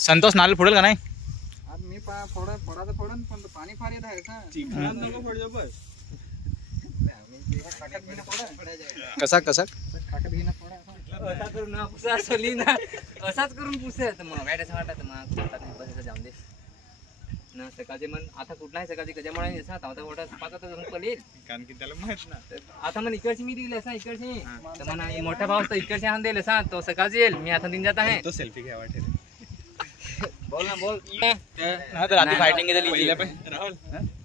संतोष नारळ फोडेल का नाही? मी फोडाचं फोडन पण पाणी फार येत आहे कसा कसा असाच करून पुसत मग वाईट वाटत मग जाऊन दे ना सकाळचे मन आता कुठलाही सकाळची कशामुळे आता मोठा पाच पडेल कारण की त्याला माहित ना आता मग इकडची मी दिली असा इकडची तर म्हणा मोठा भाऊ तर इकडचे हान देईल असा तो सकाळची येईल मी आता दिन जात आहे तो सेल्फी घ्यावा ठेव बोल ना बोल तर आधी फायटिंग राहुल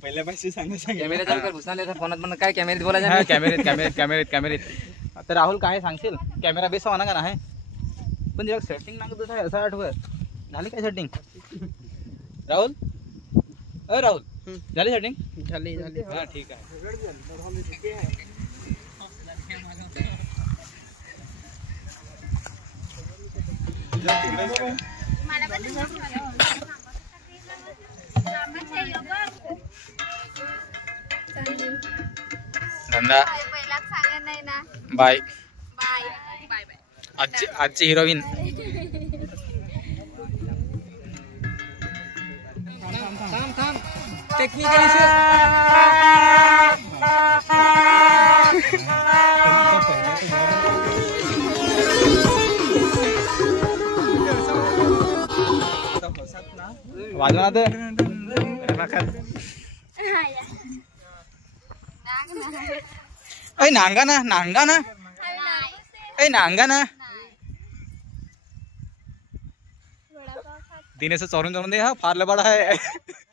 पहिल्या पाशी सांगा कॅमेरा चालू कर घुसणार फोनात पण काय कॅमेऱ्यात बोलायचं कॅमेरेत तर राहुल काय सांगशील कॅमेरा बेस होणार का नाही पण जेव्हा सेटिंग लागत आहे असं आठवत झाली काय सेटिंग राहुल राहुल झाली सेटिंग झाली हा ठीक आहे धंदा बाय आजची हिरोईन थांब टेक्निकल इश्यू वाजवा तर नांगा ना तिने चोरून दे हा फार लबाड आहे